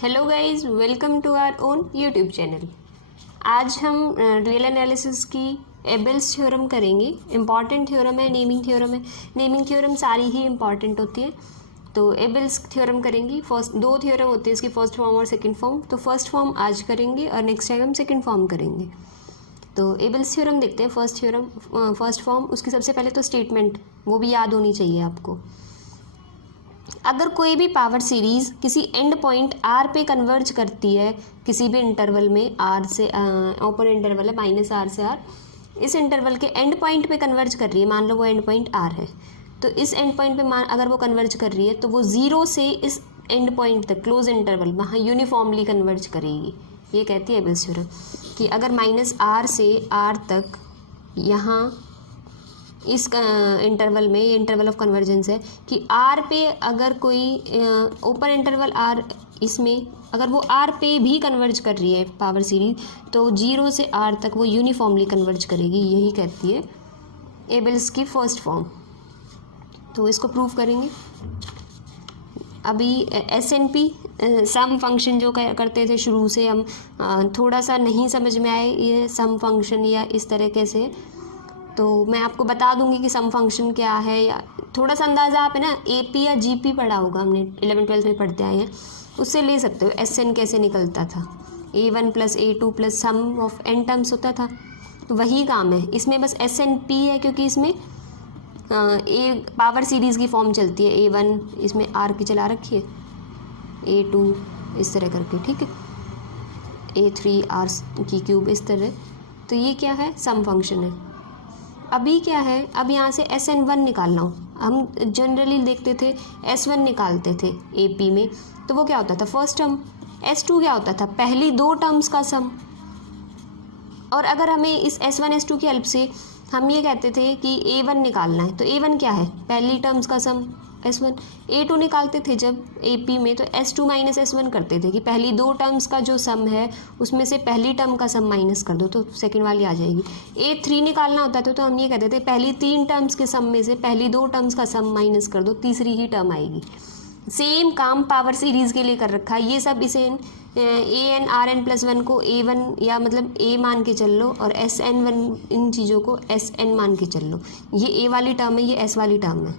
Hello guys, welcome to our own YouTube channel. आज हम real analysis की Abel's theorem करेंगे। इम्पॉर्टेंट थ्योरम है, नेमिंग थ्योरम है। नेमिंग थ्योरम सारी ही इम्पॉर्टेंट होती है, तो एबेल्स थ्योरम करेंगे। फर्स्ट दो थ्योरम होती है इसकी, फर्स्ट फॉर्म और सेकंड फॉर्म। तो फर्स्ट फॉर्म आज करेंगे और नेक्स्ट टाइम हम सेकंड फॉर्म करेंगे। तो एबेल्स थ्योरम देखते हैं। फर्स्ट फॉर्म, उसकी सबसे पहले तो स्टेटमेंट वो भी याद होनी चाहिए आपको। अगर कोई भी पावर सीरीज किसी एंड पॉइंट आर पे कन्वर्ज करती है किसी भी इंटरवल में, आर से ओपन इंटरवल है -r से r, इस इंटरवल के एंड पॉइंट पे कन्वर्ज कर रही है, मान लो वो एंड पॉइंट r है, तो इस एंड पॉइंट पे अगर वो कन्वर्ज कर रही है तो वो 0 से इस एंड पॉइंट तक क्लोज इंटरवल वहाँ यूनिफॉर्मली कन्वर्ज करेगी। ये कहती है एबेल्स थ्योरम कि अगर -r से r तक यहाँ इस इंटरवल में, ये इंटरवल ऑफ कन्वर्जेंस है कि आर पे अगर कोई ओपन इंटरवल आर, इसमें अगर वो आर पे भी कन्वर्ज कर रही है पावर सीरीज, तो 0 से आर तक वो यूनिफॉर्मली कन्वर्ज करेगी। यही कहती है एबेल्स की फर्स्ट फॉर्म। तो इसको प्रूव करेंगे। अभी SNP सम फंक्शन जो करते थे शुरू से हम, थोड़ा सा नहीं समझ में आए ये सम फंक्शन या इस तरीके से, तो मैं आपको बता दूंगी कि सम फंक्शन क्या है, या थोड़ा सा अंदाज़ा आप है ना AP या GP पढ़ा होगा, हमने 11th-12th में पढ़ते आए हैं, उससे ले सकते हो। SN कैसे निकलता था, A1 + A2 + some of n terms होता था, तो वही काम है इसमें। बस SNP है क्योंकि इसमें ए पावर सीरीज़ की फॉर्म चलती है। A1 इसमें R की चला रखी है, A2 इस तरह करके, ठीक है, A3 R³ इस तरह। तो ये क्या है, सम फंक्शन है। अभी क्या है, अब यहाँ से SN1 निकालना हो, हम जनरली देखते थे S1 निकालते थे AP में, तो वो क्या होता था, फर्स्ट टर्म। S2 क्या होता था, पहली दो टर्म्स का सम। और अगर हमें इस S1 S2 की हेल्प से हम ये कहते थे कि A1 निकालना है, तो A1 क्या है, पहली टर्म्स का सम S1। A2 निकालते थे जब AP में, तो S2 - S1 करते थे कि पहली दो टर्म्स का जो सम है उसमें से पहली टर्म का सम माइनस कर दो तो सेकंड वाली आ जाएगी। A3 निकालना होता था तो हम ये कहते थे पहली तीन टर्म्स के सम में से पहली दो टर्म्स का सम माइनस कर दो, तीसरी ही टर्म आएगी। सेम काम पावर सीरीज़ के लिए कर रखा है। ये सब इसे AN RN+1 को A1 या मतलब A मान के चल लो, और SN1 इन चीज़ों को SN मान के चल लो। ये A वाली टर्म है, ये S वाली टर्म है,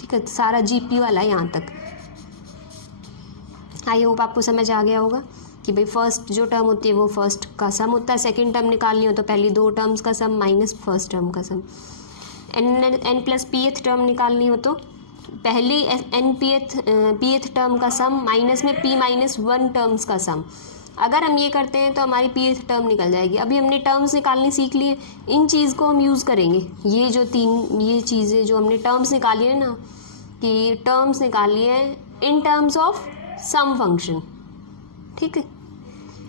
ठीक है, सारा GP वाला है यहाँ तक। आई होप आपको समझ आ गया होगा कि भाई फर्स्ट जो टर्म होती है वो फर्स्ट का सम होता है, सेकंड टर्म निकालनी हो तो पहली दो टर्म्स का सम माइनस फर्स्ट टर्म का सम। N+Pth टर्म निकालनी हो तो पहली Pth टर्म का सम माइनस में P-1 टर्म्स का सम। अगर हम ये करते हैं तो हमारी Pth टर्म निकल जाएगी। अभी हमने टर्म्स निकालनी सीख लिए, इन चीज़ को हम यूज़ करेंगे। ये जो ये चीज़ें जो हमने टर्म्स निकाली है ना, कि टर्म्स निकाली है in terms of sum function, ठीक है,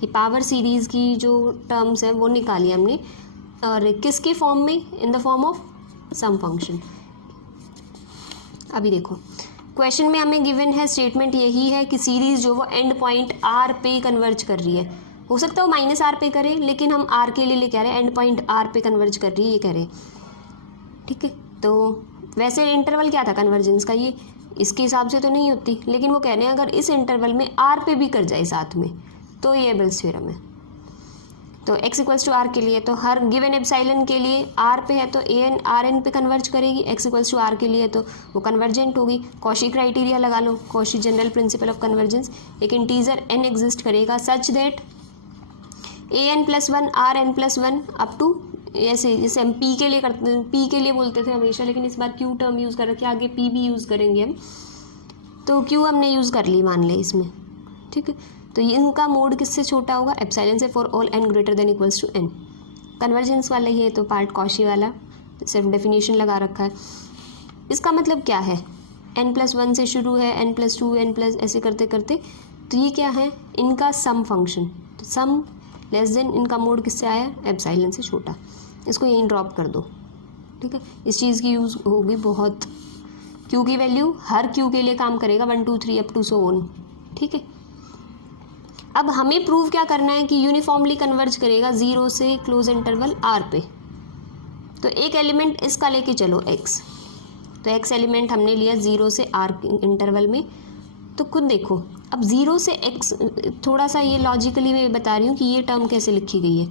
कि पावर सीरीज़ की जो टर्म्स हैं वो निकाली हमने, और किसकी फॉर्म में, in the form of sum function. अभी देखो क्वेश्चन में हमें गिवन है, स्टेटमेंट यही है कि सीरीज़ जो वो एंड पॉइंट R पे कन्वर्ज कर रही है। हो सकता है वो -R पे करे, लेकिन हम R के लिए लेके आ रहे हैं, एंड पॉइंट R पे कन्वर्ज कर रही है ये कह रहे हैं, ठीक है। तो वैसे इंटरवल क्या था कन्वर्जेंस का, ये इसके हिसाब से तो नहीं होती, लेकिन वो कह रहे हैं अगर इस इंटरवल में R पे भी कर जाए साथ में तो ये एबेल्स थ्योरम है। तो x = R के लिए, तो हर गिवन एप्सिलॉन के लिए R पे है तो AN RN पे कन्वर्ज करेगी, x = R के लिए तो वो कन्वर्जेंट होगी। कॉशी क्राइटेरिया लगा लो, Cauchy general principle of convergence. एक इंटीजर n एग्जिस्ट करेगा such that AN+1 RN+1 up to, ऐसे जैसे हम P के लिए करते, P के लिए बोलते थे हमेशा, लेकिन इस बार Q टर्म यूज़ कर रखी है, आगे P भी यूज़ करेंगे हम, तो Q हमने यूज़ कर ली मान ले इसमें, ठीक है। तो ये इनका मोड किससे छोटा होगा, एप्सिलॉन से, for all n > n। Convergence वाला ही है तो पार्ट कॉशी वाला, सिर्फ डेफिनेशन लगा रखा है। इसका मतलब क्या है, n+1 से शुरू है, n+2 n+ ऐसे करते करते, तो ये क्या है, इनका सम फंक्शन। तो सम लेस देन, इनका मोड किससे आया, एप्सिलॉन से छोटा। इसको यहीं ड्रॉप कर दो, ठीक है। इस चीज़ की यूज़ होगी बहुत, Q की वैल्यू हर Q के लिए काम करेगा, 1 2 3 अप टू सो ऑन, ठीक है। अब हमें प्रूव क्या करना है कि यूनिफॉर्मली कन्वर्ज करेगा 0 से क्लोज इंटरवल R पे। तो एक एलिमेंट इसका लेके चलो x, तो x एलिमेंट हमने लिया 0 से R इंटरवल में, तो तो खुद देखो, अब 0 से x, थोड़ा सा ये लॉजिकली मैं बता रही हूँ कि ये टर्म कैसे लिखी गई है।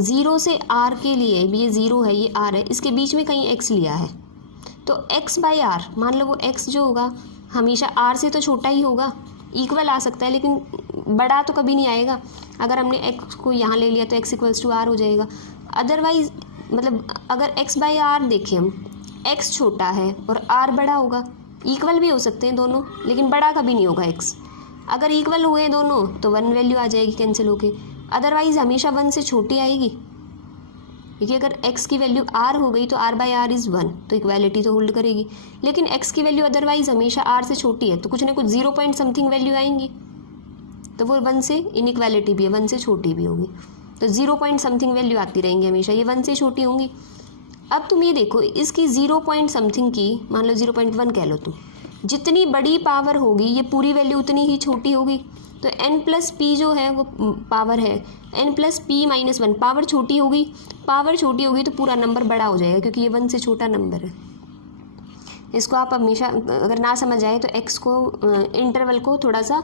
0 से r के लिए ये 0 है, ये r है, इसके बीच में कहीं x लिया है, तो x बाई आर, मान लो वो x जो होगा हमेशा r से तो छोटा ही होगा, इक्वल आ सकता है लेकिन बड़ा तो कभी नहीं आएगा। अगर हमने x को यहाँ ले लिया तो x इक्वल्स टू आर हो जाएगा। अदरवाइज मतलब अगर x बाई आर देखें हम, x छोटा है और r बड़ा होगा, इक्वल भी हो सकते हैं दोनों, लेकिन बड़ा कभी नहीं होगा x। अगर इक्वल हुए दोनों तो 1 वैल्यू आ जाएगी कैंसिल होके, अदरवाइज हमेशा 1 से छोटी आएगी, क्योंकि अगर x की वैल्यू r हो गई तो r बाई आर इज़ 1, तो इक्वालिटी तो होल्ड करेगी। लेकिन x की वैल्यू अदरवाइज हमेशा r से छोटी है, तो कुछ ना कुछ 0 पॉइंट समथिंग वैल्यू आएंगी, तो वो 1 से इनइक्वालिटी भी है, 1 से छोटी भी होगी, तो 0 पॉइंट समथिंग वैल्यू आती रहेंगी हमेशा, ये 1 से छोटी होंगी। अब तुम ये देखो, इसकी 0 पॉइंट समथिंग की मान लो 0.1 कह लो तुम, जितनी बड़ी पावर होगी ये पूरी वैल्यू उतनी ही छोटी होगी। तो n प्लस पी जो है वो पावर है, n plus P minus 1, power छोटी होगी, पावर छोटी होगी तो पूरा नंबर बड़ा हो जाएगा, क्योंकि ये 1 से छोटा नंबर है। इसको आप हमेशा अगर ना समझ आए तो x को इंटरवल को थोड़ा सा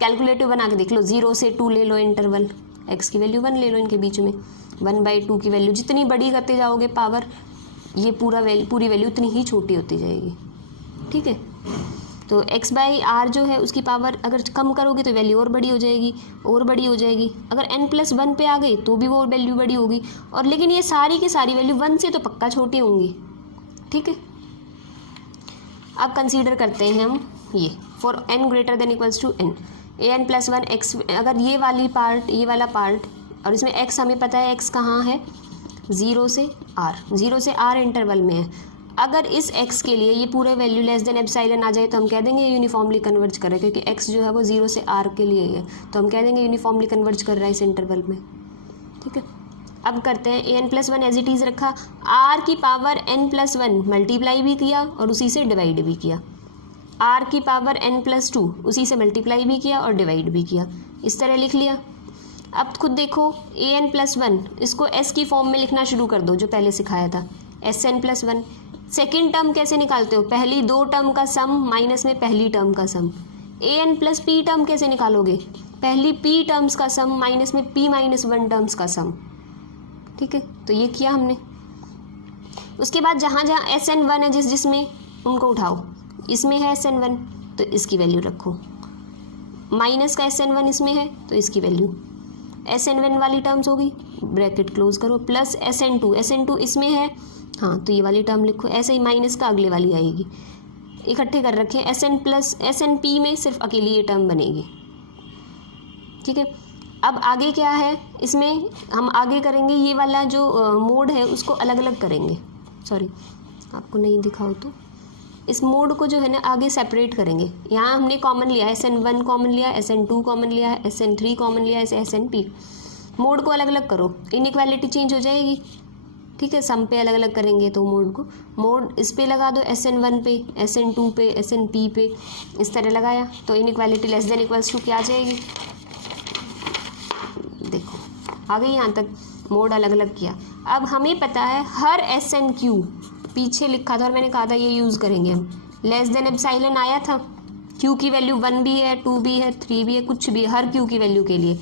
कैलकुलेटिव बना के देख लो, 0 से 2 ले लो इंटरवल, x की वैल्यू 1 ले लो इनके बीच में, 1/2 की वैल्यू जितनी बड़ी करते जाओगे पावर, ये पूरी वैल्यू उतनी ही छोटी होती जाएगी। ठीक है, तो x बाई आर जो है उसकी पावर अगर कम करोगे तो वैल्यू और बड़ी हो जाएगी, और बड़ी हो जाएगी। अगर n प्लस 1 पे आ गई तो भी वो वैल्यू बड़ी होगी, और लेकिन ये सारी की सारी वैल्यू 1 से तो पक्का छोटी होंगी। ठीक है, अब कंसीडर करते हैं हम ये for n greater than equals to n, an plus 1 x, अगर ये वाला पार्ट और इसमें x हमें पता है x कहाँ है, 0 से r इंटरवल में है। अगर इस x के लिए ये पूरे वैल्यू लेस देन एप्सिलॉन आ जाए तो हम कह देंगे यूनिफॉर्मली कन्वर्ज कर रहा है, क्योंकि x जो है वो 0 से r के लिए है, तो हम कह देंगे यूनिफॉर्मली कन्वर्ज कर रहा है इस इंटरवल में। ठीक है, अब करते हैं an plus 1 as it is रखा, r की पावर n प्लस 1 मल्टीप्लाई भी किया और उसी से डिवाइड भी किया, r की पावर n प्लस 2 उसी से मल्टीप्लाई भी किया और डिवाइड भी किया, इस तरह लिख लिया। अब खुद देखो an प्लस 1, इसको s की फॉर्म में लिखना शुरू कर दो जो पहले सिखाया था, sn प्लस 1। सेकेंड टर्म कैसे निकालते हो, पहली 2 टर्म का सम माइनस में पहली टर्म का सम। an प्लस पी टर्म कैसे निकालोगे, पहली p टर्म्स का सम माइनस में p माइनस 1 टर्म्स का सम। ठीक है, तो ये किया हमने। उसके बाद जहाँ जहाँ sn1 है जिसमें उनको उठाओ, इसमें है sn1 तो इसकी वैल्यू रखो, माइनस का sn1 इसमें है तो इसकी वैल्यू, sn1 वाली टर्म्स होगी, ब्रैकेट क्लोज करो, प्लस sn2 इसमें है, हाँ तो ये वाली टर्म लिखो, ऐसे ही माइनस का अगले वाली आएगी, इकट्ठे कर रखे हैं। sn प्लस snp में सिर्फ अकेली ये टर्म बनेगी। ठीक है, अब आगे क्या है, इसमें हम आगे करेंगे ये वाला जो मोड है उसको अलग अलग करेंगे, सॉरी आपको नहीं दिखाओ तो इस मोड को जो है ना आगे सेपरेट करेंगे। यहाँ हमने कॉमन लिया है, sn1 कॉमन लिया है, sn2 कॉमन लिया है, sn3 कॉमन लिया है, snp। मोड को अलग अलग करो, इनइक्वालिटी चेंज हो जाएगी। ठीक है, सम पे अलग अलग करेंगे तो मोड इस पे लगा दो, sn1 पे, sn2 पे, snp पे, इस तरह लगाया तो inequality less than equals to क्या आ जाएगी, देखो आ गई यहाँ तक, मोड अलग अलग किया। अब हमें पता है हर snq, पीछे लिखा था और मैंने कहा था ये यूज़ करेंगे हम, लेस देन एप्सिलॉन आया था, q की वैल्यू 1 भी है, 2 भी है, 3 भी है, कुछ भी है, हर q की वैल्यू के लिए।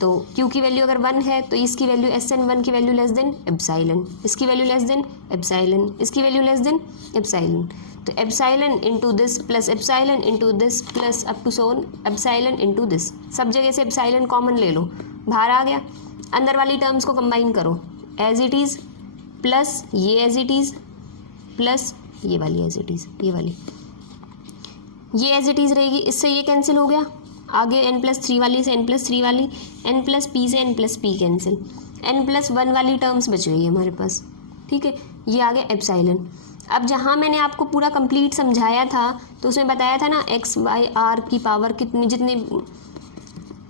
तो q की वैल्यू अगर 1 है तो इसकी वैल्यू sn1 की वैल्यू लेस देन एप्सिलॉन, इसकी वैल्यू लेस देन एप्सिलॉन, इसकी वैल्यू लेस देन एप्सिलॉन। तो epsilon into this plus epsilon into this plus up to so on epsilon into this, सब जगह से एप्सिलॉन कॉमन ले लो, बाहर आ गया। अंदर वाली टर्म्स को कंबाइन करो, एज इट इज़ प्लस ये एज इट इज़ प्लस ये वाली एज इट इज़, ये एज इट इज़ रहेगी, इससे ये कैंसिल हो गया। आगे n+3 वाली से n+3 वाली, n+p से n+p कैंसिल, n+1 वाली टर्म्स बच गई है हमारे पास। ठीक है, ये आ गया एप्सिलॉन। अब जहाँ मैंने आपको पूरा कंप्लीट समझाया था तो उसमें बताया था ना x बाई आर की पावर कितनी, जितनी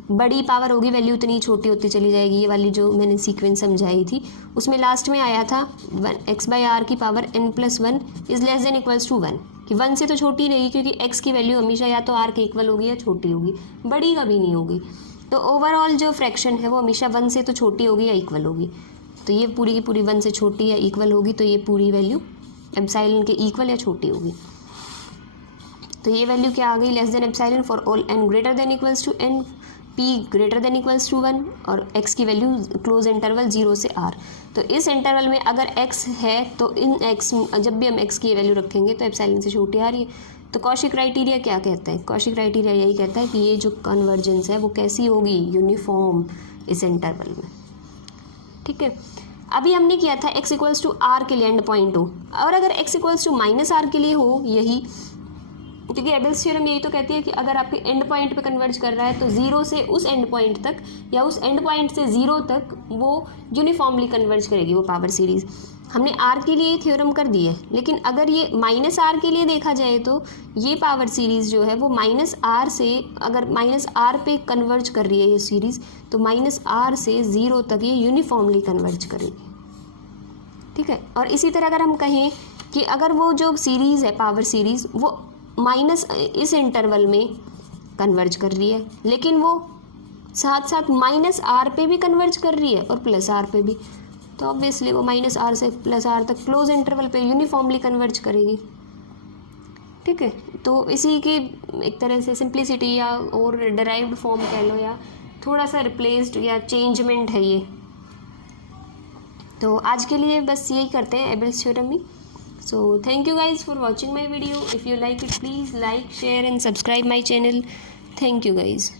बड़ी पावर होगी वैल्यू उतनी छोटी होती चली जाएगी। ये वाली जो मैंने सीक्वेंस समझाई थी उसमें लास्ट में आया था x बाई आर की power n+1 is less than equals to 1, कि 1 से तो छोटी रहेगी क्योंकि x की वैल्यू हमेशा या तो r के इक्वल होगी या छोटी होगी, बड़ी कभी नहीं होगी। तो ओवरऑल जो फ्रैक्शन है वो हमेशा 1 से तो छोटी होगी या इक्वल होगी, तो ये पूरी की पूरी 1 से छोटी या इक्वल होगी, तो ये पूरी वैल्यू एप्सिलॉन के इक्वल या छोटी होगी। तो ये वैल्यू क्या आ गई, less than epsilon for all n greater than equals to n, p greater than equals to 1 और x की वैल्यू क्लोज इंटरवल 0 से r। तो इस इंटरवल में अगर x है तो इन x जब भी हम x की वैल्यू रखेंगे तो एप्सिलॉन से छोटी आ रही है। तो कॉशी क्राइटेरिया क्या कहता है, कॉशी क्राइटेरिया यही कहता है कि ये जो कन्वर्जेंस है वो कैसी होगी, यूनिफॉर्म इस इंटरवल में। ठीक है, अभी हमने किया था x इक्वल्स टू आर के लिए एंड पॉइंट हो, और अगर x equals to minus R के लिए हो, यही क्योंकि एबेल्स थ्योरम यही तो कहती है कि अगर आपके एंड पॉइंट पे कन्वर्ज कर रहा है तो जीरो से उस एंड पॉइंट तक या उस एंड पॉइंट से जीरो तक वो यूनिफॉर्मली कन्वर्ज करेगी वो पावर सीरीज़। हमने आर के लिए थ्योरम कर दी है, लेकिन अगर ये माइनस आर के लिए देखा जाए तो ये पावर सीरीज़ जो है वो माइनस आर से, अगर माइनस आर पे कन्वर्ज कर रही है ये सीरीज़, तो माइनस आर से ज़ीरो तक ये यूनिफॉर्मली कन्वर्ज करेगी। ठीक है, और इसी तरह अगर हम कहें कि अगर वो जो सीरीज़ है पावर सीरीज़ वो माइनस इस इंटरवल में कन्वर्ज कर रही है, लेकिन वो साथ साथ माइनस आर पे भी कन्वर्ज कर रही है और प्लस आर पे भी, तो ऑब्वियसली वो माइनस आर से प्लस आर तक क्लोज इंटरवल पे यूनिफॉर्मली कन्वर्ज करेगी। ठीक है, तो इसी के एक तरह से सिंप्लिसिटी या और डिराइव्ड फॉर्म कह लो या थोड़ा सा रिप्लेस्ड या चेंजमेंट है ये। तो आज के लिए बस यही करते हैं एबेल्स थ्योरम में। So thank you guys for watching my video. If you like it, please like, share and subscribe my channel. Thank you guys.